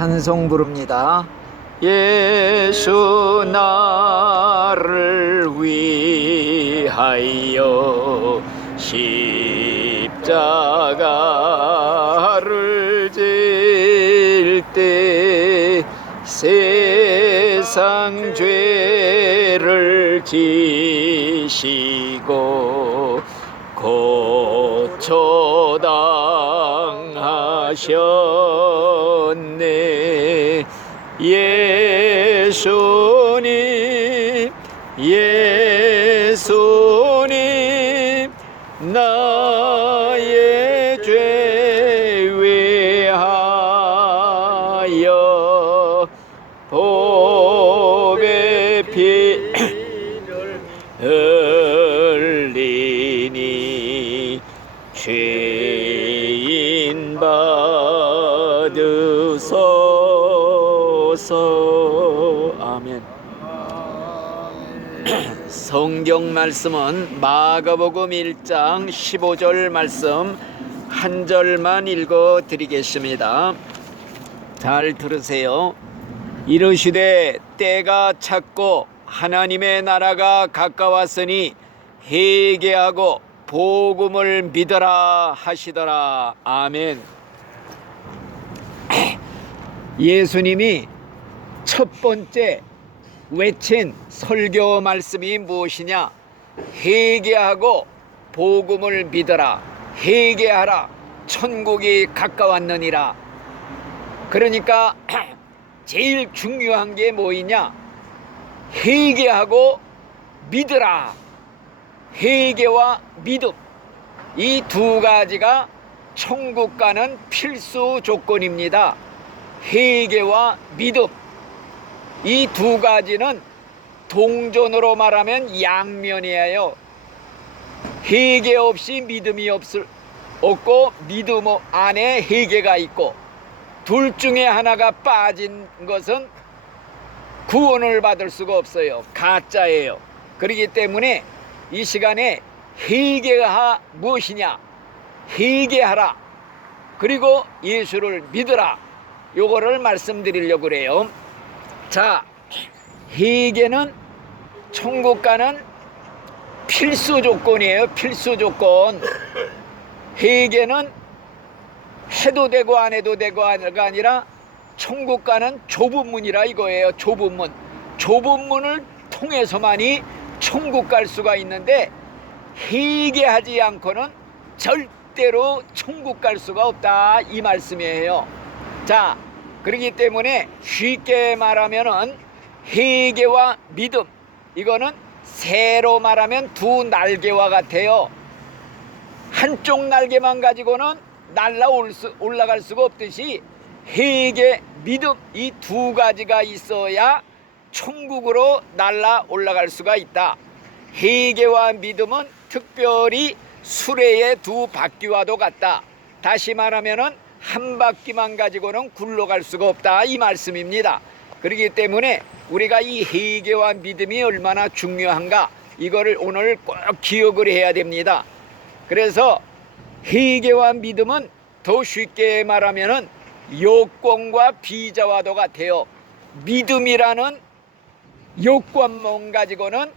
찬송 부릅니다. 예수 나를 위하여 십자가를 질 때 세상 죄를 지시고 고초당하셨네. 예수님 예수님 나의 죄 위하여 보배 피를 흘리니 죄인 받으소서. 아멘. 성경 말씀은 마가복음 1장 15절 말씀 한 절만 읽어 드리겠습니다. 잘 들으세요. 이르시되 때가 찼고 하나님의 나라가 가까웠으니 회개하고 복음을 믿어라 하시더라. 아멘. 예수님이 첫 번째 외친 설교 말씀이 무엇이냐? 회개하고 복음을 믿어라. 회개하라. 천국이 가까웠느니라. 그러니까 제일 중요한 게 뭐이냐? 회개하고 믿으라. 회개와 믿음, 이 두 가지가 천국 가는 필수 조건입니다. 회개와 믿음, 이 두 가지는 동전으로 말하면 양면이에요. 회개 없이 믿음이 없고 믿음 안에 회개가 있고, 둘 중에 하나가 빠진 것은 구원을 받을 수가 없어요. 가짜예요. 그렇기 때문에 이 시간에 회개가 무엇이냐? 회개하라. 그리고 예수를 믿으라. 요거를 말씀드리려고 그래요. 자, 회개는 천국 가는 필수 조건이에요. 필수 조건. 회개는 해도 되고 안 해도 되고가 아니라 천국 가는 좁은 문이라 이거예요. 좁은 문. 좁은 문을 통해서만이 천국 갈 수가 있는데, 회개하지 않고는 절대로 천국 갈 수가 없다, 이 말씀이에요. 자, 그렇기 때문에 쉽게 말하면은 회개와 믿음, 이거는 새로 말하면 두 날개와 같아요. 한쪽 날개만 가지고는 올라갈 수가 없듯이 회개, 믿음, 이 두 가지가 있어야 천국으로 날아 올라갈 수가 있다. 회개와 믿음은 특별히 수레의 두 바퀴와도 같다. 다시 말하면은 한 바퀴만 가지고는 굴러갈 수가 없다, 이 말씀입니다. 그렇기 때문에 우리가 이 회개와 믿음이 얼마나 중요한가, 이거를 오늘 꼭 기억을 해야 됩니다. 그래서 회개와 믿음은 더 쉽게 말하면은 요건과 비자와도 같아요. 믿음이라는 요건만 가지고는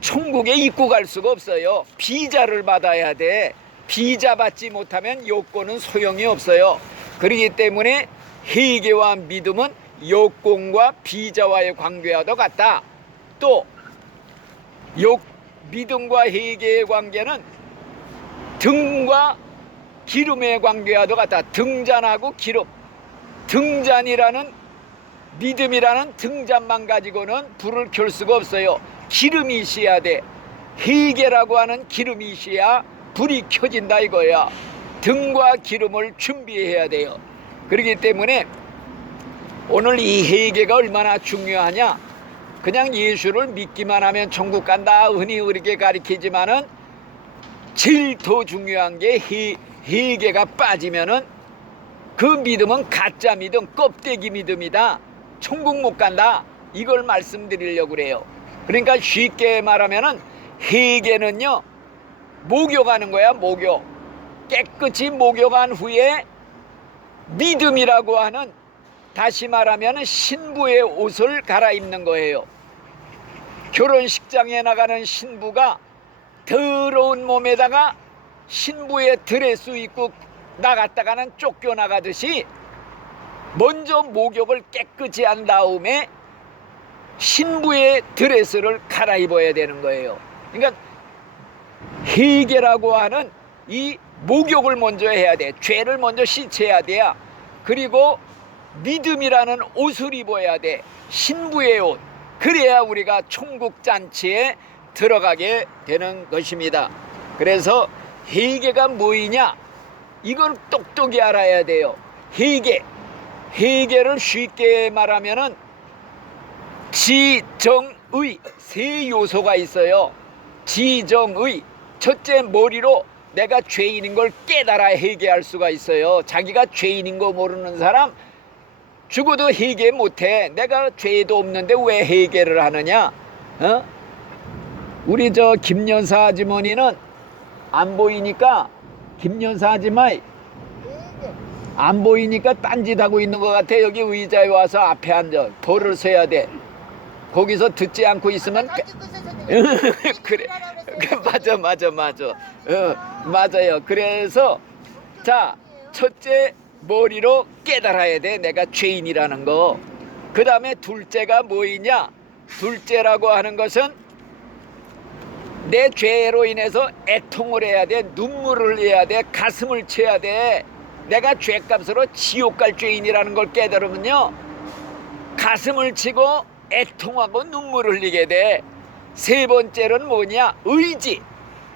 천국에 입고 갈 수가 없어요. 비자를 받아야 돼. 비자 받지 못하면 요건은 소용이 없어요. 그렇기 때문에 회개와 믿음은 요건과 비자와의 관계와도 같다. 또 믿음과 회개의 관계는 등과 기름의 관계와도 같다. 등잔하고 기름. 등잔이라는, 믿음이라는 등잔만 가지고는 불을 켤 수가 없어요. 기름이 있어야 돼. 회개라고 하는 기름이 있어야 불이 켜진다 이거야. 등과 기름을 준비해야 돼요. 그렇기 때문에 오늘 이 회개가 얼마나 중요하냐? 그냥 예수를 믿기만 하면 천국 간다 흔히 그렇게 가르치지만은 제일 더 중요한 게 회개가 빠지면은 그 믿음은 가짜 믿음, 껍데기 믿음이다. 천국 못 간다. 이걸 말씀드리려고 그래요. 그러니까 쉽게 말하면은 회개는요, 목욕하는 거야. 목욕. 깨끗이 목욕한 후에 믿음이라고 하는 다시 말하면 신부의 옷을 갈아입는 거예요. 결혼식장에 나가는 신부가 더러운 몸에다가 신부의 드레스 입고 나갔다가는 쫓겨나가듯이 먼저 목욕을 깨끗이 한 다음에 신부의 드레스를 갈아입어야 되는 거예요. 그러니까 회개라고 하는 이 목욕을 먼저 해야 돼. 죄를 먼저 씻어야 돼야. 그리고 믿음이라는 옷을 입어야 돼. 신부의 옷. 그래야 우리가 천국잔치에 들어가게 되는 것입니다. 그래서 회개가 뭐이냐? 이걸 똑똑히 알아야 돼요. 회개를 쉽게 말하면은 지정의 세 요소가 있어요. 지정의, 첫째, 머리로 내가 죄인인 걸 깨달아 회개할 수가 있어요. 자기가 죄인인 거 모르는 사람 죽어도 회개 못해. 내가 죄도 없는데 왜 회개를 하느냐? 우리 저 김연사 아주머니는 안 보이니까, 김연사 아줌마이 안 보이니까 딴짓하고 있는 것 같아. 여기 의자에 와서 앞에 앉아. 벌을 서야 돼. 거기서 듣지 않고 있으면 그래. 맞아. 맞아요. 그래서 자, 첫째, 머리로 깨달아야 돼. 내가 죄인이라는 거. 그 다음에 둘째가 뭐이냐? 둘째라고 하는 것은 내 죄로 인해서 애통을 해야 돼. 눈물을 해야 돼. 가슴을 쳐야 돼. 내가 죄값으로 지옥 갈 죄인이라는 걸 깨달으면요, 가슴을 치고 애통하고 눈물을 흘리게 돼. 세 번째는 뭐냐? 의지.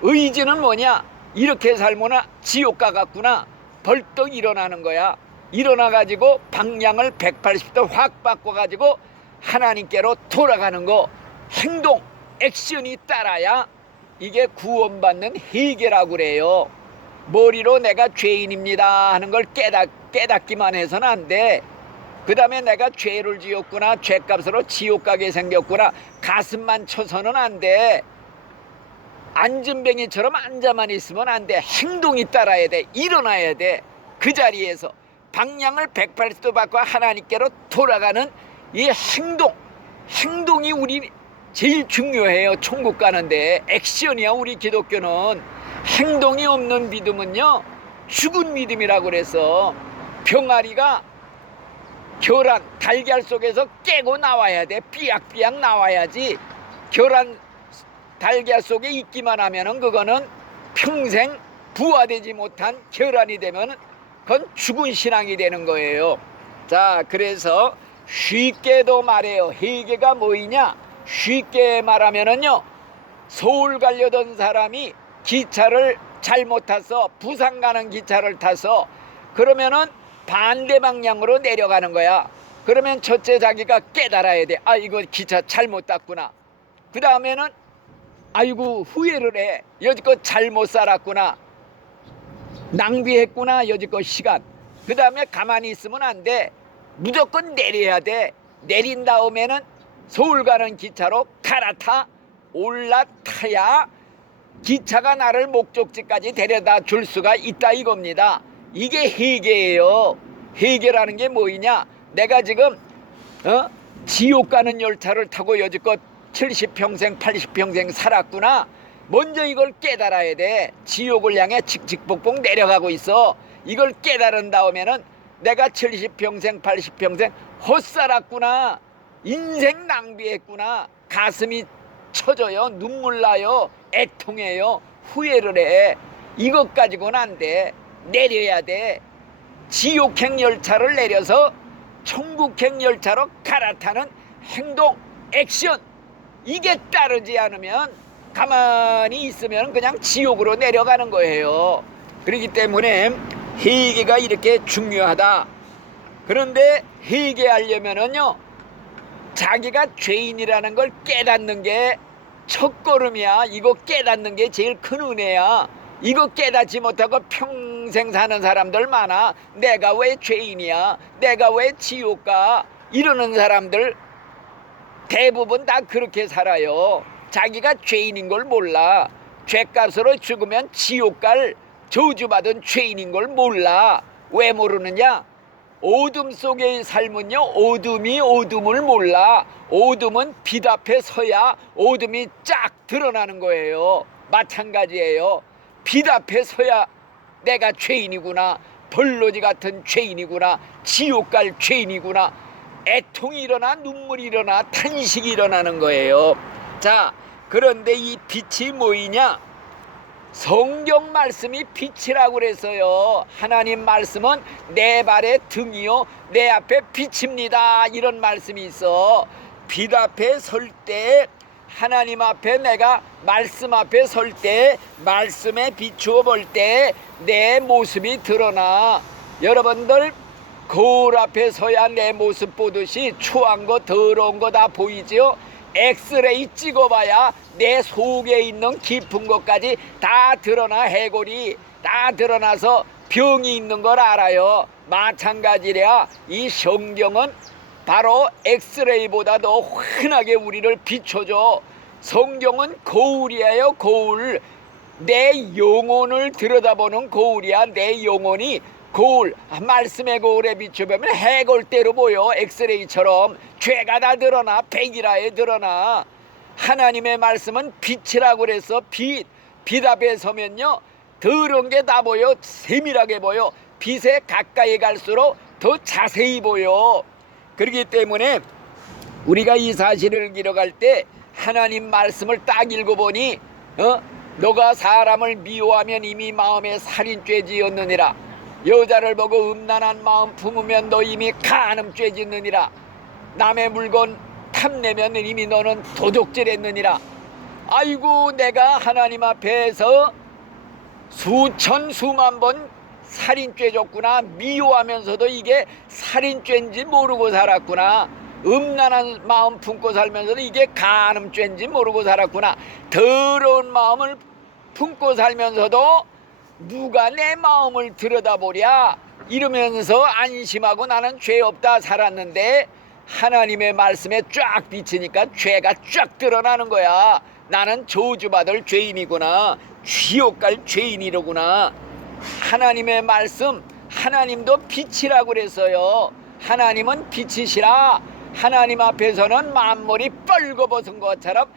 의지는 뭐냐? 이렇게 살면 지옥 가겠구나. 벌떡 일어나는 거야. 일어나가지고 방향을 180도 확 바꿔가지고 하나님께로 돌아가는 거. 행동, 액션이 따라야 이게 구원받는 회개라고 그래요. 머리로 내가 죄인입니다 하는 걸 깨닫기만 해서는 안 돼. 그 다음에 내가 죄를 지었구나, 죄값으로 지옥 가게 생겼구나, 가슴만 쳐서는 안 돼. 안전뱅이처럼 앉아만 있으면 안 돼. 행동이 따라야 돼. 일어나야 돼. 그 자리에서 방향을 180도 바꿔 하나님께로 돌아가는 이 행동이 우리 제일 중요해요. 천국 가는데 액션이야. 우리 기독교는 행동이 없는 믿음은요, 죽은 믿음이라고 그래서 병아리가 계란 달걀 속에서 깨고 나와야 돼. 삐약삐약 나와야지. 계란 달걀 속에 있기만 하면은 그거는 평생 부화되지 못한 계란이 되면 그건 죽은 신앙이 되는 거예요. 자, 그래서 쉽게도 말해요. 회개가 뭐이냐? 쉽게 말하면은요, 서울 가려던 사람이 기차를 잘못 타서 부산 가는 기차를 타서 그러면은 반대 방향으로 내려가는 거야. 그러면 첫째 자기가 깨달아야 돼. 아, 이거 기차 잘못 탔구나. 그 다음에는 아이고 후회를 해. 여지껏 잘못 살았구나. 낭비했구나. 여지껏 시간. 그 다음에 가만히 있으면 안 돼. 무조건 내려야 돼. 내린 다음에는 서울 가는 기차로 갈아타. 올라타야 기차가 나를 목적지까지 데려다 줄 수가 있다 이겁니다. 이게 회개예요. 회개라는 게 뭐이냐? 내가 지금 지옥 가는 열차를 타고 여지껏 70평생 80평생 살았구나. 먼저 이걸 깨달아야 돼. 지옥을 향해 칙칙폭폭 내려가고 있어. 이걸 깨달은 다음에는 내가 70평생 80평생 헛살았구나. 인생 낭비했구나. 가슴이 쳐져요. 눈물 나요. 애통해요. 후회를 해. 이것 가지고는 안 돼. 내려야 돼. 지옥행 열차를 내려서 천국행 열차로 갈아타는 행동, 액션. 이게 따르지 않으면 가만히 있으면 그냥 지옥으로 내려가는 거예요. 그렇기 때문에 회개가 이렇게 중요하다. 그런데 회개하려면은요, 자기가 죄인이라는 걸 깨닫는 게 첫걸음이야. 이거 깨닫는 게 제일 큰 은혜야. 이거 깨닫지 못하고 평생 사는 사람들 많아. 내가 왜 죄인이야? 내가 왜 지옥 가? 이러는 사람들 대부분 다 그렇게 살아요. 자기가 죄인인 걸 몰라. 죄값으로 죽으면 지옥 갈 저주받은 죄인인 걸 몰라. 왜 모르느냐? 어둠 속의 삶은요, 어둠이 어둠을 몰라. 어둠은 빛 앞에 서야 어둠이 쫙 드러나는 거예요. 마찬가지예요. 빛 앞에 서야 내가 죄인이구나, 벌로지 같은 죄인이구나, 지옥 갈 죄인이구나, 애통이 일어나 눈물이 일어나 탄식이 일어나는 거예요. 자, 그런데 이 빛이 뭐이냐? 성경 말씀이 빛이라고 그랬어요. 하나님 말씀은 내 발의 등이요 내 앞에 빛입니다, 이런 말씀이 있어. 빛 앞에 설 때, 하나님 앞에, 내가 말씀 앞에 설 때, 말씀에 비추어 볼 때 내 모습이 드러나. 여러분들 거울 앞에 서야 내 모습 보듯이 추한 거 더러운 거 다 보이지요? 엑스레이 찍어봐야 내 속에 있는 깊은 것까지 다 드러나. 해골이 다 드러나서 병이 있는 걸 알아요. 마찬가지라 이 성경은 바로 엑스레이보다 더 환하게 우리를 비춰줘. 성경은 거울이에요. 거울. 내 영혼을 들여다보는 거울이야. 내 영혼이 거울, 말씀의 거울에 비춰보면 해골대로 보여. 엑스레이처럼 죄가 다 드러나. 백일화에 드러나. 하나님의 말씀은 빛이라고 그래서 빛 앞에 서면요 더러운 게 다 보여. 세밀하게 보여. 빛에 가까이 갈수록 더 자세히 보여. 그렇기 때문에 우리가 이 사실을 기록할 때 하나님 말씀을 딱 읽어보니 너가 사람을 미워하면 이미 마음에 살인죄 지었느니라. 여자를 보고 음란한 마음 품으면 너 이미 간음죄 짓느니라. 남의 물건 탐내면 이미 너는 도둑질 했느니라. 아이고, 내가 하나님 앞에서 수천 수만 번 살인죄 졌구나. 미워하면서도 이게 살인죄인지 모르고 살았구나. 음란한 마음 품고 살면서도 이게 간음죄인지 모르고 살았구나. 더러운 마음을 품고 살면서도 누가 내 마음을 들여다보랴 이러면서 안심하고 나는 죄 없다 살았는데, 하나님의 말씀에 쫙 비치니까 죄가 쫙 드러나는 거야. 나는 저주받을 죄인이구나, 지옥 갈 죄인이로구나. 하나님의 말씀, 하나님도 빛이라고 그랬어요. 하나님은 빛이시라. 하나님 앞에서는 만물이 뻘거벗은 것처럼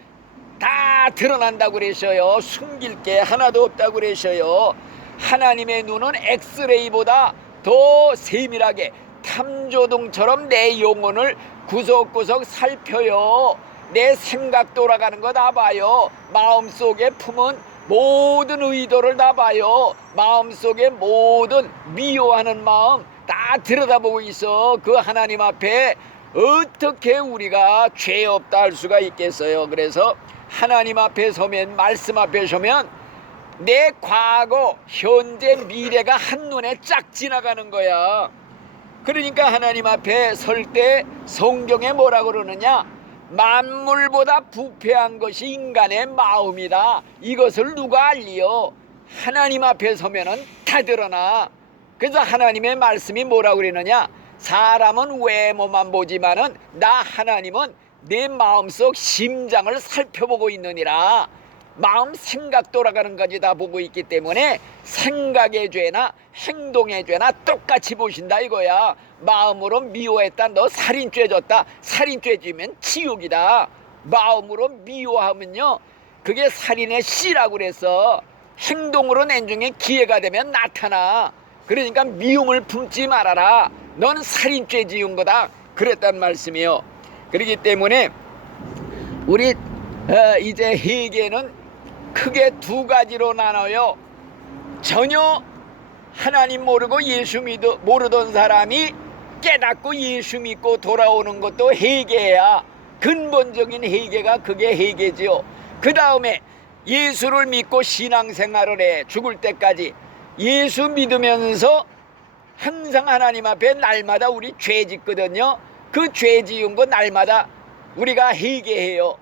다 드러난다고 그러셔요. 숨길 게 하나도 없다고 그러셔요. 하나님의 눈은 엑스레이보다 더 세밀하게 탐조등처럼 내 영혼을 구석구석 살펴요. 내 생각 돌아가는 거 다 봐요. 마음속에 품은 모든 의도를 다 봐요. 마음속에 모든 미워하는 마음 다 들여다보고 있어. 그 하나님 앞에 어떻게 우리가 죄 없다 할 수가 있겠어요. 그래서 하나님 앞에 서면, 말씀 앞에 서면 내 과거, 현재, 미래가 한눈에 쫙 지나가는 거야. 그러니까 하나님 앞에 설 때 성경에 뭐라고 그러느냐? 만물보다 부패한 것이 인간의 마음이다. 이것을 누가 알리요? 하나님 앞에 서면은 다 드러나. 그래서 하나님의 말씀이 뭐라고 그러느냐? 사람은 외모만 보지만은 나 하나님은 내 마음속 심장을 살펴보고 있느니라. 마음 생각 돌아가는 것까지 다 보고 있기 때문에 생각의 죄나 행동의 죄나 똑같이 보신다 이거야. 마음으로 미워했다, 너 살인죄 졌다, 살인죄 지면 지옥이다. 마음으로 미워하면요 그게 살인의 씨라고 그래서 행동으로 낸중에 기회가 되면 나타나. 그러니까 미움을 품지 말아라. 넌 살인죄 지은 거다, 그랬단 말씀이요. 그렇기 때문에 우리 이제 회개는 크게 두 가지로 나눠요. 전혀 하나님 모르고 예수 모르던 사람이 깨닫고 예수 믿고 돌아오는 것도 회개야. 근본적인 회개가 그게 회개지요. 그 다음에 예수를 믿고 신앙생활을 해. 죽을 때까지 예수 믿으면서 항상 하나님 앞에 날마다 우리 죄 짓거든요. 그 죄 지은 거 날마다 우리가 회개해요.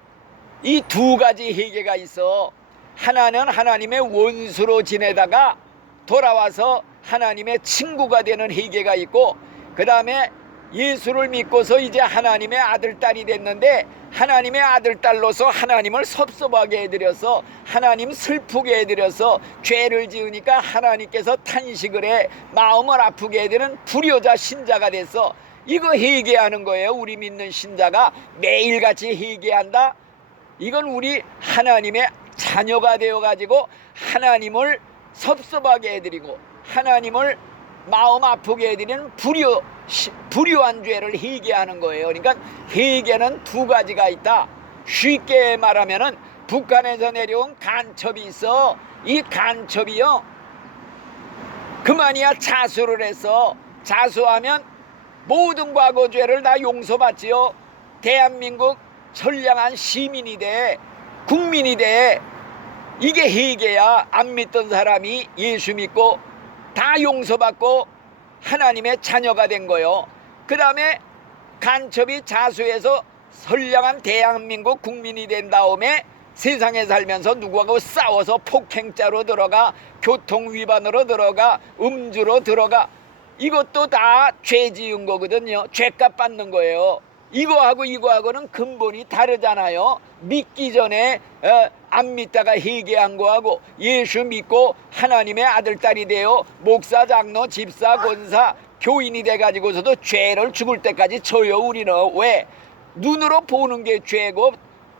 이 두 가지 회개가 있어. 하나는 하나님의 원수로 지내다가 돌아와서 하나님의 친구가 되는 회개가 있고, 그 다음에 예수를 믿고서 이제 하나님의 아들, 딸이 됐는데 하나님의 아들, 딸로서 하나님을 섭섭하게 해드려서 하나님 슬프게 해드려서 죄를 지으니까 하나님께서 탄식을 해 마음을 아프게 해드리는 불효자 신자가 돼서 이거 회개하는 거예요. 우리 믿는 신자가 매일같이 회개한다. 이건 우리 하나님의 자녀가 되어가지고 하나님을 섭섭하게 해드리고 하나님을 마음 아프게 해드리는 불효한 죄를 회개하는 거예요. 그러니까 회개는 두 가지가 있다. 쉽게 말하면은 북한에서 내려온 간첩이 있어. 이 간첩이요, 그만이야 자수를 해서 자수하면 모든 과거 죄를 다 용서받지요. 대한민국 선량한 시민이 돼, 국민이 돼. 이게 회개야. 안 믿던 사람이 예수 믿고 다 용서받고 하나님의 자녀가 된 거요. 그 다음에 간첩이 자수해서 선량한 대한민국 국민이 된 다음에 세상에 살면서 누구하고 싸워서 폭행자로 들어가, 교통위반으로 들어가, 음주로 들어가, 이것도 다 죄 지은 거거든요. 죄값 받는 거예요. 이거하고는 근본이 다르잖아요. 믿기 전에 안 믿다가 회개한 거하고 예수 믿고 하나님의 아들, 딸이 되어 목사, 장로, 집사, 권사, 교인이 돼가지고서도 죄를 죽을 때까지 져요. 우리는 왜? 눈으로 보는 게 죄고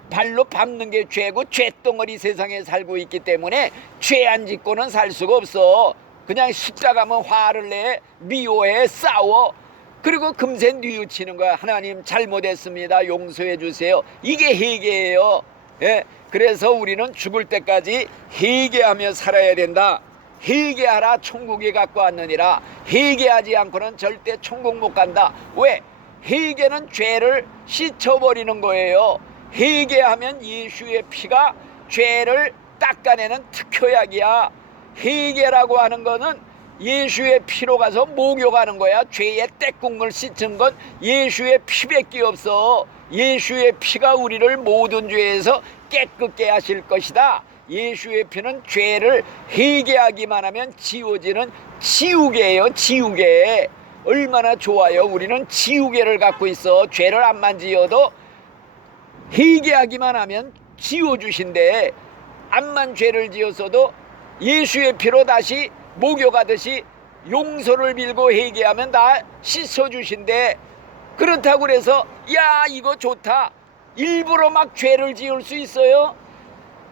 발로 밟는 게 죄고 죄덩어리 세상에 살고 있기 때문에 죄 안 짓고는 살 수가 없어. 그냥 숫자 가면 화를 내, 미워해, 싸워. 그리고 금세 뉘우치는 거야. 하나님 잘못했습니다, 용서해 주세요. 이게 회개예요. 예? 그래서 우리는 죽을 때까지 회개하며 살아야 된다. 회개하라 천국에 갖고 왔느니라. 회개하지 않고는 절대 천국 못 간다. 왜? 회개는 죄를 씻어버리는 거예요. 회개하면 예수의 피가 죄를 닦아내는 특효약이야. 회개라고 하는 거는 예수의 피로 가서 목욕하는 거야. 죄의 때국물 씻은 건 예수의 피밖에 없어. 예수의 피가 우리를 모든 죄에서 깨끗게 하실 것이다. 예수의 피는 죄를 회개하기만 하면 지워지는 지우개예요. 지우개. 얼마나 좋아요. 우리는 지우개를 갖고 있어. 죄를 안 만지어도 회개하기만 하면 지워주신대. 암만 죄를 지었어도 예수의 피로 다시 목욕하듯이 용서를 빌고 회개하면 다 씻어주신대. 그렇다고 그래서 야 이거 좋다 일부러 막 죄를 지을 수 있어요?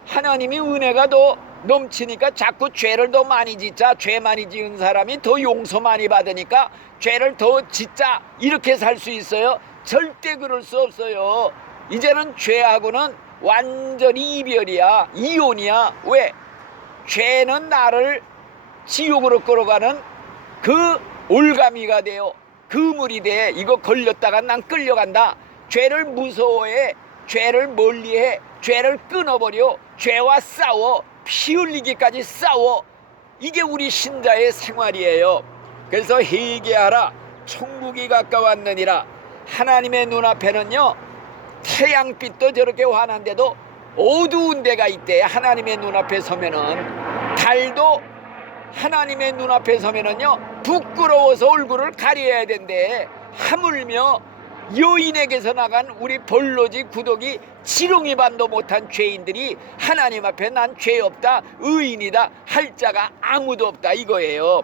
하나님이 은혜가 더 넘치니까 자꾸 죄를 더 많이 짓자. 죄 많이 지은 사람이 더 용서 많이 받으니까 죄를 더 짓자. 이렇게 살 수 있어요? 절대 그럴 수 없어요. 이제는 죄하고는 완전히 이별이야. 이혼이야. 왜? 죄는 나를 지옥으로 끌어가는 그 올가미가 돼요. 그물이 돼. 이거 걸렸다가 난 끌려간다. 죄를 무서워해. 죄를 멀리해. 죄를 끊어버려. 죄와 싸워. 피 흘리기까지 싸워. 이게 우리 신자의 생활이에요. 그래서 회개하라. 천국이 가까웠느니라. 하나님의 눈앞에는요, 태양빛도 저렇게 환한데도 어두운 데가 있대. 하나님의 눈앞에 서면은. 달도 하나님의 눈앞에 서면은요, 부끄러워서 얼굴을 가려야 된대. 하물며 여인에게서 나간 우리 벌로지 구독이 지렁이 반도 못한 죄인들이 하나님 앞에 난 죄 없다, 의인이다 할 자가 아무도 없다 이거예요.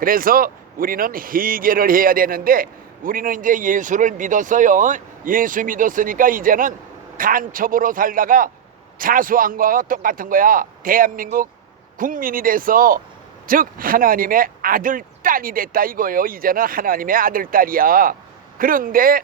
그래서 우리는 회개를 해야 되는데, 우리는 이제 예수를 믿었어요. 예수 믿었으니까 이제는 간첩으로 살다가 자수한 거와 똑같은 거야. 대한민국 국민이 돼서, 즉 하나님의 아들, 딸이 됐다 이거예요. 이제는 하나님의 아들, 딸이야. 그런데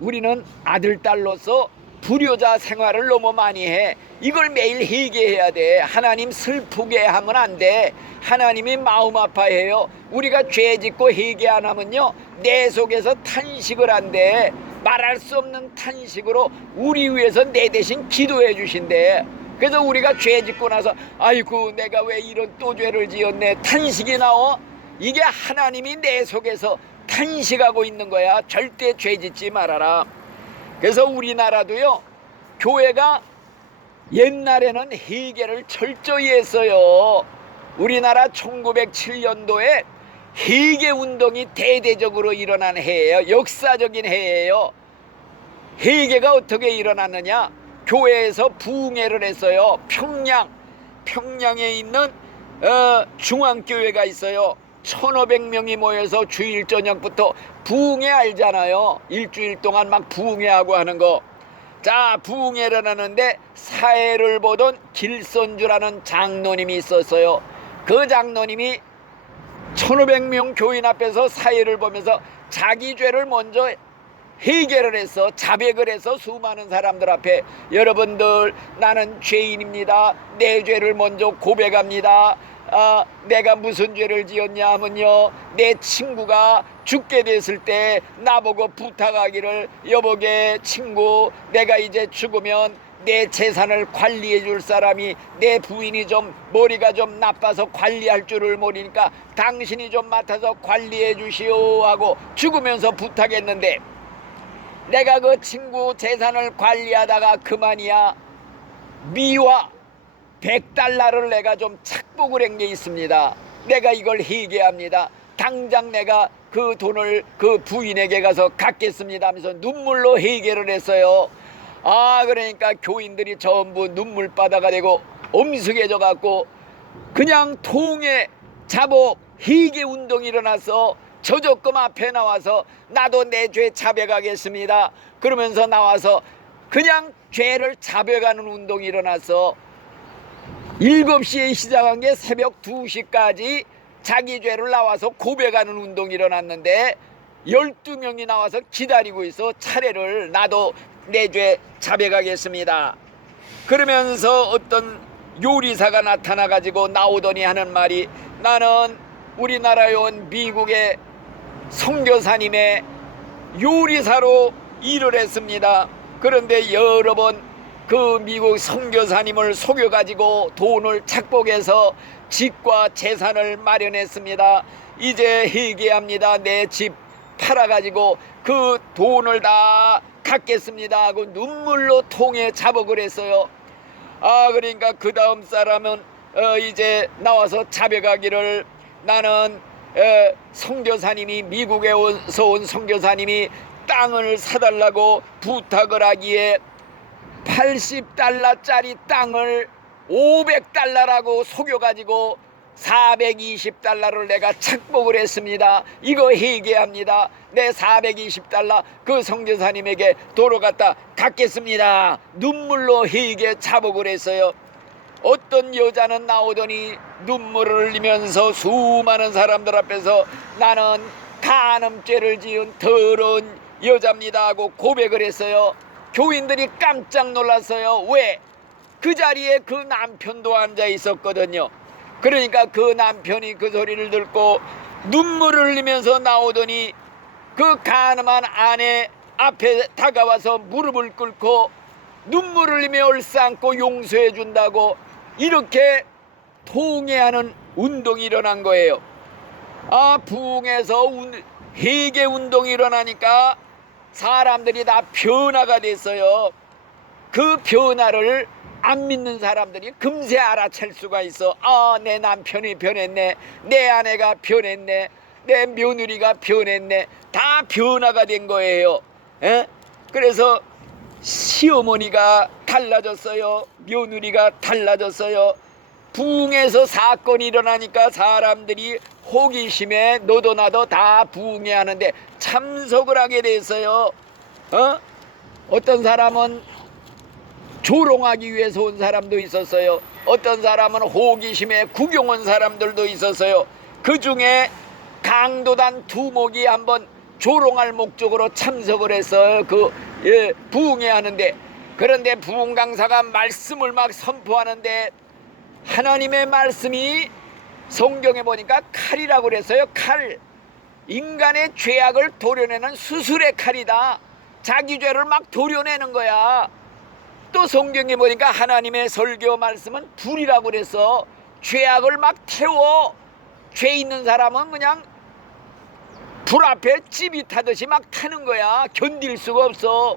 우리는 아들, 딸로서 불효자 생활을 너무 많이 해. 이걸 매일 회개해야 돼. 하나님 슬프게 하면 안 돼. 하나님이 마음 아파해요. 우리가 죄 짓고 회개 안 하면요, 내 속에서 탄식을 한대. 말할 수 없는 탄식으로 우리 위해서 내 대신 기도해 주신대. 그래서 우리가 죄 짓고 나서 아이고 내가 왜 이런 또 죄를 지었네 탄식이 나와. 이게 하나님이 내 속에서 탄식하고 있는 거야. 절대 죄 짓지 말아라. 그래서 우리나라도요, 교회가 옛날에는 회개를 철저히 했어요. 우리나라 1907년도에 회개 운동이 대대적으로 일어난 해예요. 역사적인 해예요. 회개가 어떻게 일어났느냐? 교회에서 부흥회를 했어요. 평양에 있는 중앙교회가 있어요. 1500명이 모여서 주일 저녁부터 부흥회 알잖아요. 일주일 동안 막 부흥회하고 하는 거. 자, 부흥회를 하는데 사회를 보던 길선주라는 장로님이 있었어요. 그 장로님이 1500명 교인 앞에서 사회를 보면서 자기 죄를 먼저 회개를 해서 자백을 해서 수많은 사람들 앞에, 여러분들, 나는 죄인입니다. 내 죄를 먼저 고백합니다. 내가 무슨 죄를 지었냐 하면요, 내 친구가 죽게 됐을 때 나보고 부탁하기를, 여보게 친구, 내가 이제 죽으면 내 재산을 관리해 줄 사람이, 내 부인이 좀 머리가 좀 나빠서 관리할 줄을 모르니까 당신이 좀 맡아서 관리해 주시오 하고 죽으면서 부탁했는데, 내가 그 친구 재산을 관리하다가 그만이야 미화 100달러를 내가 좀 착복을 한 게 있습니다. 내가 이걸 회개합니다. 당장 내가 그 돈을 그 부인에게 가서 갚겠습니다 하면서 눈물로 회개를 했어요. 그러니까 교인들이 전부 눈물바다가 되고 엄숙해져 갖고 그냥 통에 자복 회개 운동이 일어나서 저조금 앞에 나와서 나도 내 죄 자백하겠습니다 그러면서 나와서 그냥 죄를 자백하는 운동이 일어나서 7시에 시작한 게 새벽 2시까지 자기 죄를 나와서 고백하는 운동이 일어났는데 12명이 나와서 기다리고 있어. 차례를 나도 내 죄 자백하겠습니다 그러면서 어떤 요리사가 나타나 가지고 나오더니 하는 말이, 나는 우리나라에 온 미국의 선교사님의 요리사로 일을 했습니다. 그런데 여러 번 그 미국 선교사님을 속여가지고 돈을 착복해서 집과 재산을 마련했습니다. 이제 회개합니다. 내 집 팔아가지고 그 돈을 다 갚겠습니다 하고 눈물로 통에 자복을 했어요. 그러니까 그 다음 사람은 이제 나와서 자백하기를, 나는 선교사님이 미국에서 온 선교사님이 땅을 사달라고 부탁을 하기에 80달러짜리 땅을 500달러라고 속여가지고 420달러를 내가 착복을 했습니다. 이거 회개합니다. 내 420달러 그 선교사님에게 도로 갖다 갚겠습니다. 눈물로 회개 자복을 했어요. 어떤 여자는 나오더니 눈물을 흘리면서 수많은 사람들 앞에서 나는 간음죄를 지은 더러운 여자입니다 하고 고백을 했어요. 교인들이 깜짝 놀랐어요. 왜? 그 자리에 그 남편도 앉아 있었거든요. 그러니까 그 남편이 그 소리를 듣고 눈물을 흘리면서 나오더니 그 간음한 아내 앞에 다가와서 무릎을 꿇고 눈물을 흘리며 얼싸안고 용서해 준다고 이렇게 통회하는 운동이 일어난 거예요. 부흥에서 회개 운동이 일어나니까 사람들이 다 변화가 됐어요. 그 변화를 안 믿는 사람들이 금세 알아챌 수가 있어. 내 남편이 변했네, 내 아내가 변했네, 내 며느리가 변했네. 다 변화가 된 거예요. 그래서 시어머니가 달라졌어요. 며느리가 달라졌어요. 부흥에서 사건이 일어나니까 사람들이 호기심에 너도 나도 다 부흥회 하는데 참석을 하게 됐어요. 어떤 사람은 조롱하기 위해서 온 사람도 있었어요. 어떤 사람은 호기심에 구경 온 사람들도 있었어요. 그 중에 강도단 두목이 한번 조롱할 목적으로 참석을 했어요. 부흥회 하는데. 그런데 부흥 강사가 말씀을 막 선포하는데 하나님의 말씀이 성경에 보니까 칼이라고 그랬어요. 칼. 인간의 죄악을 도려내는 수술의 칼이다. 자기 죄를 막 도려내는 거야. 또 성경에 보니까 하나님의 설교 말씀은 불이라고 그랬어. 죄악을 막 태워. 죄 있는 사람은 그냥 불 앞에 찌비 타듯이 막 타는 거야. 견딜 수가 없어.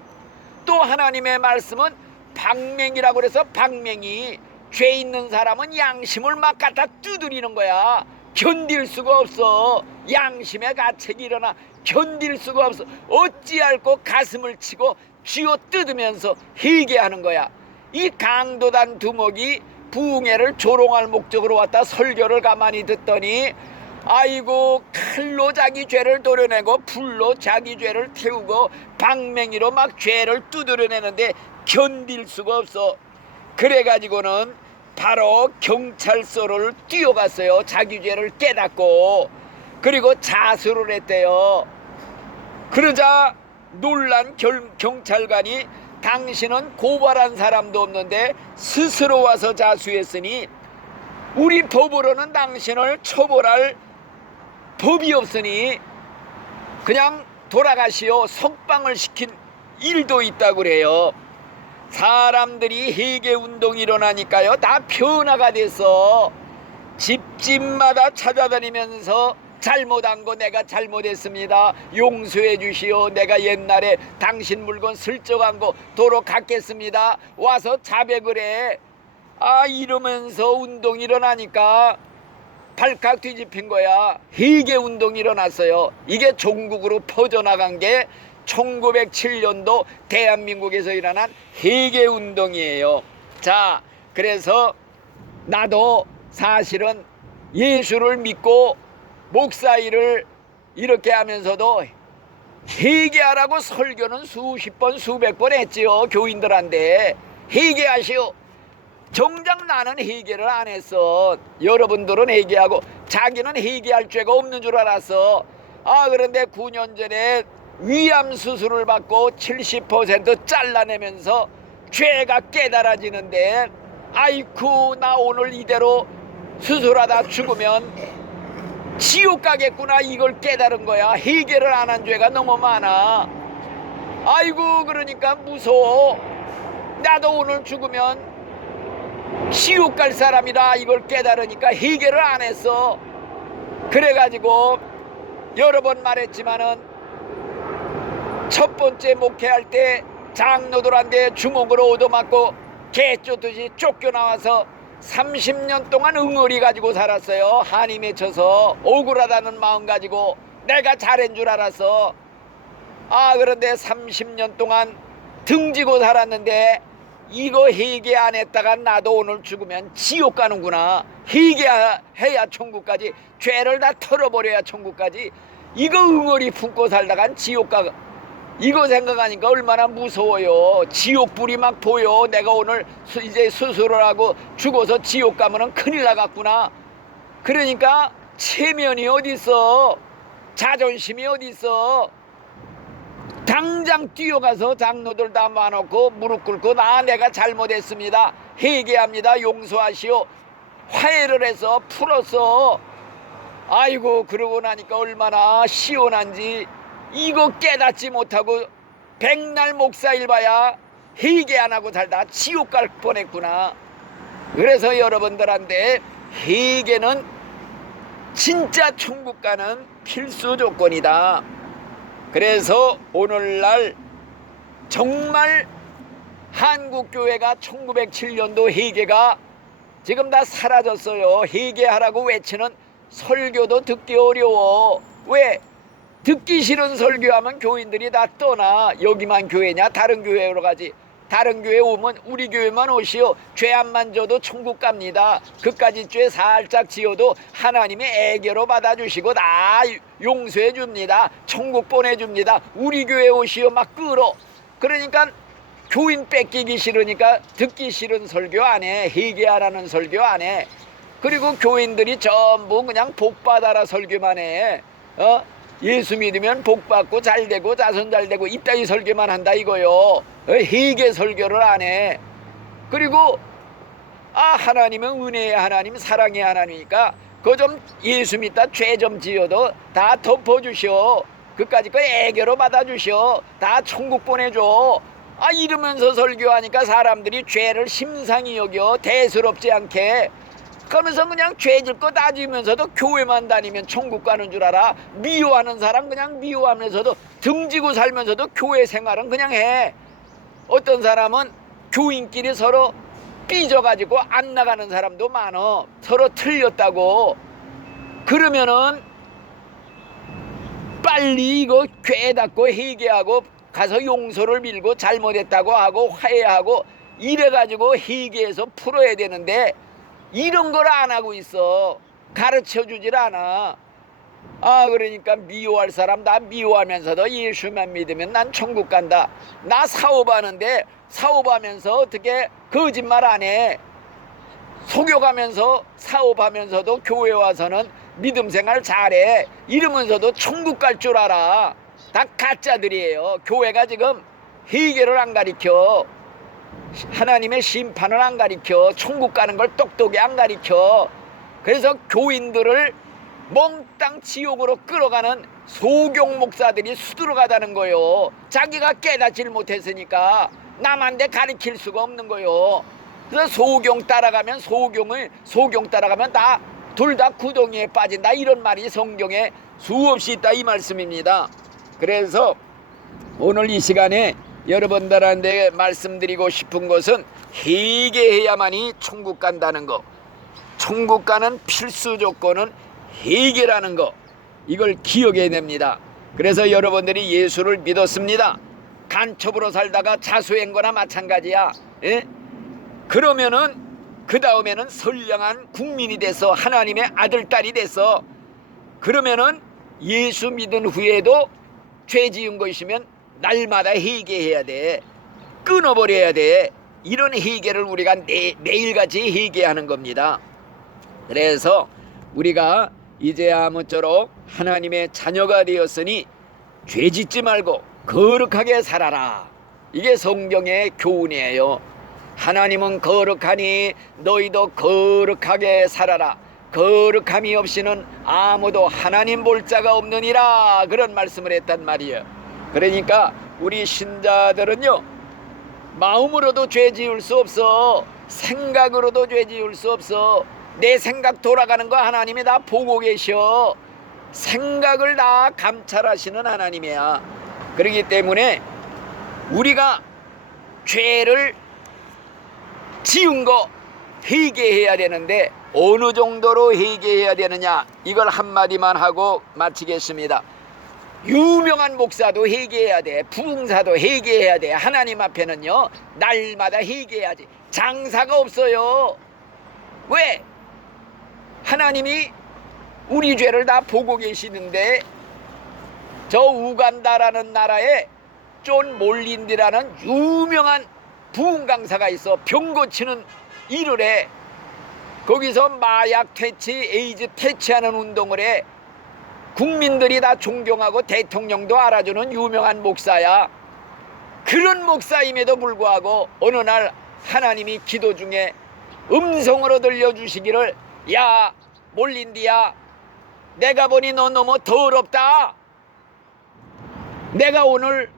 또 하나님의 말씀은 방맹이라고 그래서 방맹이, 죄 있는 사람은 양심을 막 갖다 두드리는 거야. 견딜 수가 없어. 양심의 가책이 일어나 견딜 수가 없어. 어찌할꼬 가슴을 치고 쥐어 뜯으면서 회개하는 거야. 이 강도단 두목이 부흥회를 조롱할 목적으로 왔다 설교를 가만히 듣더니 아이고 칼로 자기 죄를 도려내고 불로 자기 죄를 태우고 방맹이로 막 죄를 두드려내는데 견딜 수가 없어. 그래가지고는 바로 경찰서를 뛰어갔어요. 자기 죄를 깨닫고. 그리고 자수를 했대요. 그러자 놀란 경찰관이 당신은 고발한 사람도 없는데 스스로 와서 자수했으니 우리 법으로는 당신을 처벌할 법이 없으니 그냥 돌아가시오. 석방을 시킨 일도 있다고 그래요. 사람들이 회개운동이 일어나니까요 다 변화가 돼서 집집마다 찾아다니면서 잘못한 거 내가 잘못했습니다. 용서해 주시오. 내가 옛날에 당신 물건 슬쩍한 거 도로 갚겠습니다. 와서 자백을 해. 이러면서 운동이 일어나니까 발칵 뒤집힌 거야. 회개운동이 일어났어요. 이게 전국으로 퍼져나간 게 1907년도 대한민국에서 일어난 회개운동이에요. 자, 그래서 나도 사실은 예수를 믿고 목사 일을 이렇게 하면서도 회개하라고 설교는 수십 번 수백 번 했지요. 교인들한테 회개하시오. 정작 나는 회개를 안 했어. 여러분들은 회개하고 자기는 회개할 죄가 없는 줄 알았어. 그런데 9년 전에 위암 수술을 받고 70% 잘라내면서 죄가 깨달아지는데 아이쿠 나 오늘 이대로 수술하다 죽으면 지옥 가겠구나. 이걸 깨달은 거야. 회개를 안 한 죄가 너무 많아. 아이고 그러니까 무서워. 나도 오늘 죽으면 지옥 갈 사람이다. 이걸 깨달으니까 회개를 안 했어. 그래가지고 여러 번 말했지만은 첫 번째 목회할 때 장로들한테 주먹으로 얻어맞고 개 쫓듯이 쫓겨나와서 30년 동안 응어리 가지고 살았어요. 한이 맺혀서 억울하다는 마음 가지고 내가 잘한 줄 알았어. 그런데 30년 동안 등지고 살았는데 이거 회개 안 했다가 나도 오늘 죽으면 지옥 가는구나. 회개해야 천국까지. 죄를 다 털어버려야 천국까지. 이거 응어리 품고 살다간 지옥 가. 이거 생각하니까 얼마나 무서워요. 지옥불이 막 보여. 내가 오늘 이제 수술을 하고 죽어서 지옥 가면은 큰일 나갔구나. 그러니까 체면이 어딨어. 자존심이 어딨어. 당장 뛰어가서 장로들 다 모아놓고 무릎 꿇고 내가 잘못했습니다. 회개합니다. 용서하시오. 화해를 해서 풀었어. 아이고 그러고 나니까 얼마나 시원한지. 이거 깨닫지 못하고 백날 목사일 봐야 회개 안 하고 살다 지옥 갈 뻔했구나. 그래서 여러분들한테 회개는 진짜 천국 가는 필수 조건이다. 그래서 오늘날 정말 한국교회가 1907년도 회개가 지금 다 사라졌어요. 회개하라고 외치는 설교도 듣기 어려워. 왜? 듣기 싫은 설교하면 교인들이 다 떠나. 여기만 교회냐? 다른 교회로 가지. 다른 교회 오면 우리 교회만 오시오. 죄 안 만져도 천국 갑니다. 그까짓 죄 살짝 지어도 하나님이 애교로 받아주시고 다 용서해 줍니다. 천국 보내줍니다. 우리 교회 오시오. 막 끌어. 그러니까 교인 뺏기기 싫으니까 듣기 싫은 설교 안 해. 회개하라는 설교 안 해. 그리고 교인들이 전부 그냥 복 받아라 설교만 해. 예수 믿으면 복 받고 잘 되고 자손 잘 되고 이따위 설교만 한다 이거요. 회개 설교를 안 해. 그리고 하나님은 은혜의 하나님, 사랑의 하나님이니까 그거 좀 예수 믿다 죄 좀 지어도 다 덮어주시오. 그까짓 거 애교로 받아주시오. 다 천국 보내줘. 이러면서 설교하니까 사람들이 죄를 심상히 여겨. 대수롭지 않게. 그러면서 그냥 죄질 거 따지면서도 교회만 다니면 천국 가는 줄 알아. 미워하는 사람 그냥 미워하면서도 등지고 살면서도 교회 생활은 그냥 해. 어떤 사람은 교인끼리 서로 삐져가지고 안 나가는 사람도 많어. 서로 틀렸다고. 그러면은 빨리 이거 괴닫고 회개하고 가서 용서를 빌고 잘못했다고 하고 화해하고 이래가지고 회개해서 풀어야 되는데 이런 걸 안 하고 있어. 가르쳐주질 않아. 그러니까 미워할 사람 나 미워하면서도 예수만 믿으면 난 천국 간다. 나 사업하는데 사업하면서 어떻게 거짓말 안 해. 속여가면서 사업하면서도 교회 와서는 믿음 생활 잘해. 이러면서도 천국 갈 줄 알아. 다 가짜들이에요. 교회가 지금 회개를 안 가리켜. 하나님의 심판을 안 가리켜. 천국 가는 걸 똑똑히 안 가리켜. 그래서 교인들을 몽땅 지옥으로 끌어가는 소경 목사들이 수두룩하다는 거요. 자기가 깨닫질 못했으니까 남한테 가르칠 수가 없는 거요. 그래서 소경 따라가면 소경 따라가면 다 둘 다 구덩이에 빠진다. 이런 말이 성경에 수없이 있다 이 말씀입니다. 그래서 오늘 이 시간에 여러분들한테 말씀드리고 싶은 것은 회개해야만이 천국 간다는 거. 천국 가는 필수 조건은 회개라는 거. 이걸 기억해야 됩니다. 그래서 여러분들이 예수를 믿었습니다. 간첩으로 살다가 자수한 거나 마찬가지야. 예? 그러면은 그 다음에는 선량한 국민이 돼서 하나님의 아들 딸이 돼서 그러면은 예수 믿은 후에도 죄 지은 것이면 날마다 회개해야 돼. 끊어버려야 돼. 이런 회개를 우리가 매일같이 회개하는 겁니다. 그래서 우리가 이제 아무쪼록 하나님의 자녀가 되었으니 죄 짓지 말고 거룩하게 살아라. 이게 성경의 교훈이에요. 하나님은 거룩하니 너희도 거룩하게 살아라. 거룩함이 없이는 아무도 하나님 볼 자가 없느니라. 그런 말씀을 했단 말이에요. 그러니까 우리 신자들은요, 마음으로도 죄 지을 수 없어. 생각으로도 죄 지을 수 없어. 내 생각 돌아가는 거 하나님이 다 보고 계셔. 생각을 다 감찰하시는 하나님이야. 그렇기 때문에 우리가 죄를 지은 거 회개해야 되는데 어느 정도로 회개해야 되느냐, 이걸 한마디만 하고 마치겠습니다. 유명한 목사도 회개해야 돼. 부흥사도 회개해야 돼. 하나님 앞에는요 날마다 회개해야지. 장사가 없어요. 왜? 하나님이 우리 죄를 다 보고 계시는데 저 우간다라는 나라에 존 몰린디라는 유명한 부흥 강사가 있어. 병 고치는 일을 해. 거기서 마약 퇴치, 에이즈 퇴치하는 운동을 해. 국민들이 다 존경하고 대통령도 알아주는 유명한 목사야. 그런 목사임에도 불구하고 어느 날 하나님이 기도 중에 음성으로 들려주시기를, 야 몰린디야, 내가 보니 너 너무 더럽다. 내가 오늘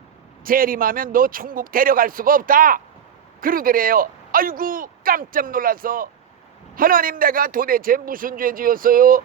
재림하면 너 천국 데려갈 수가 없다. 그러더래요. 아이고 깜짝 놀라서, 하나님 내가 도대체 무슨 죄 지었어요?